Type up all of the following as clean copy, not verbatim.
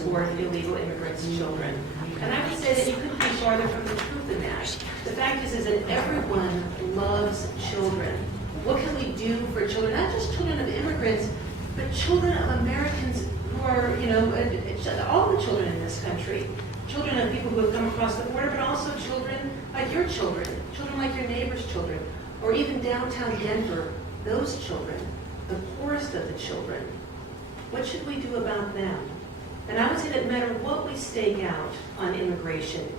support illegal immigrants' children. And I would say that you couldn't be farther from the truth than that. The fact is that everyone loves children. What can we do for children? Not just children of immigrants, but children of Americans who are, all the children in this country. Children of people who have come across the border, but also children like your children like your neighbor's children, or even downtown Denver, those children, the poorest of the children. What should we do about them? And I would say that no matter what we stake out on immigration,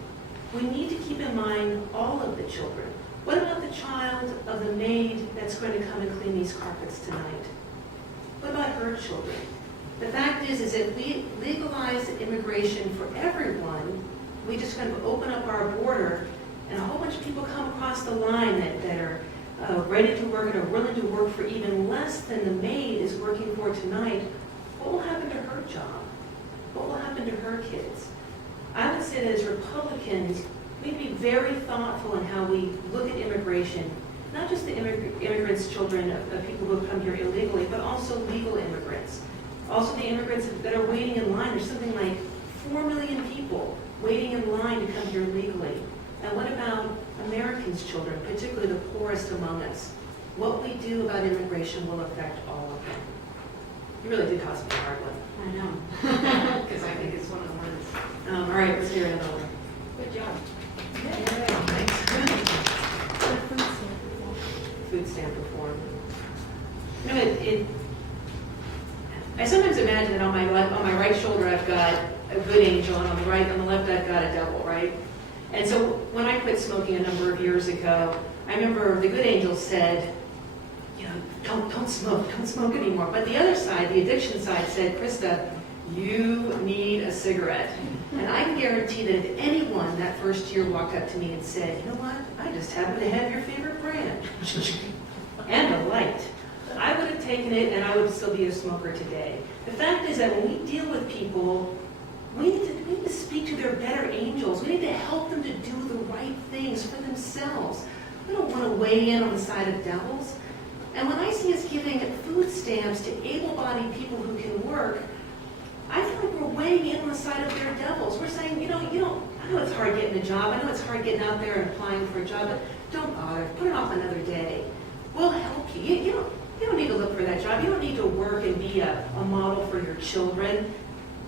we need to keep in mind all of the children. What about the child of the maid that's going to come and clean these carpets tonight? What about her children? The fact is that we legalize immigration for everyone. We just kind of open up our border, and a whole bunch of people come across the line that are ready to work and are willing to work for even less than the maid is working for tonight. What will happen to her job? What will happen to her kids? I would say that as Republicans, we need to be very thoughtful in how we look at immigration, not just the immigrants' children of people who have come here illegally, but also legal immigrants. Also the immigrants that are waiting in line. There's something like 4 million people waiting in line to come here legally. And what about Americans' children, particularly the poorest among us? What we do about immigration will affect all of them. You really did cost me a hard one. I know, because I think it's one of the ones. All right, let's hear another one. Good job. Food stamp reform. I sometimes imagine that on my right shoulder I've got a good angel, and on the left I've got a devil, right? And so when I quit smoking a number of years ago, I remember the good angel said, don't smoke anymore. But the other side, the addiction side, said, Krista, you need a cigarette. And I can guarantee that if anyone that first year walked up to me and said, you know what, I just happen to have your favorite brand and a light, I would have taken it and I would still be a smoker today. The fact is that when we deal with people, we need to speak to their better angels. We need to help them to do the right things for themselves. We don't want to weigh in on the side of devils. And when I see us giving food stamps to able-bodied people who can work, I feel like we're weighing in on the side of their devils. We're saying, I know it's hard getting a job. I know it's hard getting out there and applying for a job, but don't bother. Put it off another day. We'll help you. You don't need to look for that job. You don't need to work and be a model for your children.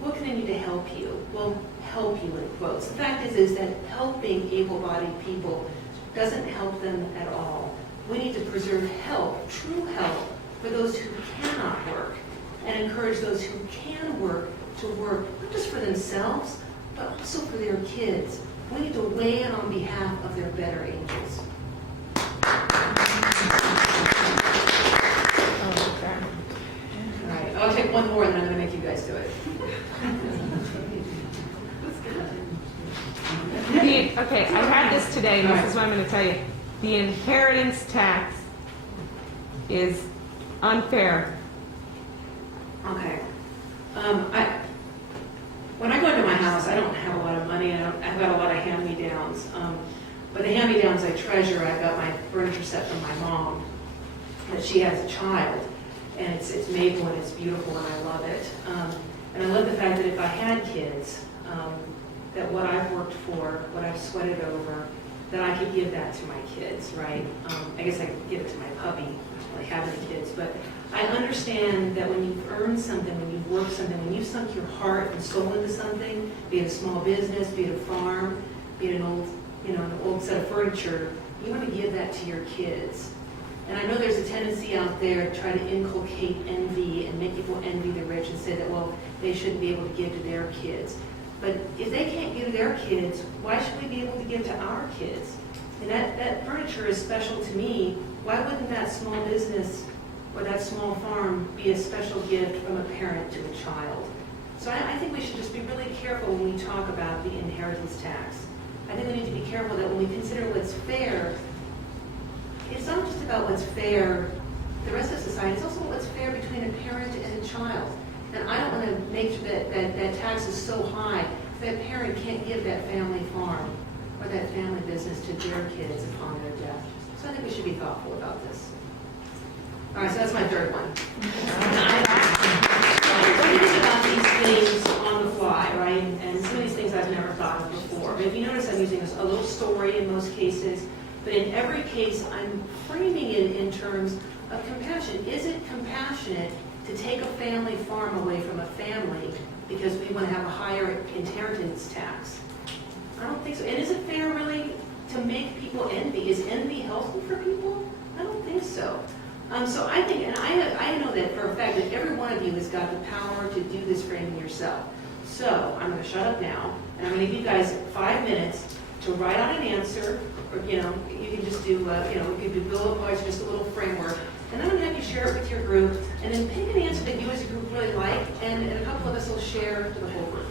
What can I do to help you? Well, help you in quotes. The fact is that helping able-bodied people doesn't help them at all. We need to preserve help, true help, for those who cannot work, and encourage those who can work to work, not just for themselves, but also for their kids. We need to weigh in on behalf of their better angels. All right, I'll take one more and then I'm going to make you guys do it. Okay, I had this today, and this is what I'm going to tell you. The inheritance tax is unfair. Okay. When I go into my house, I don't have a lot of money. I've got a lot of hand-me-downs. But the hand-me-downs I treasure. I've got my furniture set from my mom that she has a child. And it's maple and it's beautiful and I love it. And I love the fact that if I had kids, that what I've worked for, what I've sweated over, that I could give that to my kids, right? I guess I could give it to my puppy. I don't really have any kids, but I understand that when you've earned something, when you've worked something, when you've sunk your heart and soul into something, be it a small business, be it a farm, be it an old set of furniture, you want to give that to your kids. And I know there's a tendency out there to try to inculcate envy and make people envy the rich and say that, well, they shouldn't be able to give to their kids. But if they can't give to their kids, why should we be able to give to our kids? And that furniture is special to me. Why wouldn't that small business or that small farm be a special gift from a parent to a child? So I think we should just be really careful when we talk about the inheritance tax. I think we need to be careful that when we consider what's fair, it's not just about what's fair the rest of society, it's also what's fair between a parent and a child. And I don't want to make sure that tax is so high that parent can't give that family farm or that family business to their kids upon their death. So I think we should be thoughtful about this. All right, so that's my third one. What do you think about these things on the fly? notice I'm using a little story in most cases, but in every case, I'm framing it in terms of compassion. Is it compassionate to take a family farm away from a family because we want to have a higher inheritance tax? I don't think so. And is it fair really to make people envy? Is envy healthy for people? I don't think so. So I think, and I know that for a fact that every one of you has got the power to do this framing yourself. So I'm going to shut up now, and I'm going to give you guys 5 minutes to write out an answer, or you can just do, you could do bullet points, just a little framework, and then I'm going to have you share it with your group, and then pick an answer that you as a group really like, and a couple of us will share to the whole group.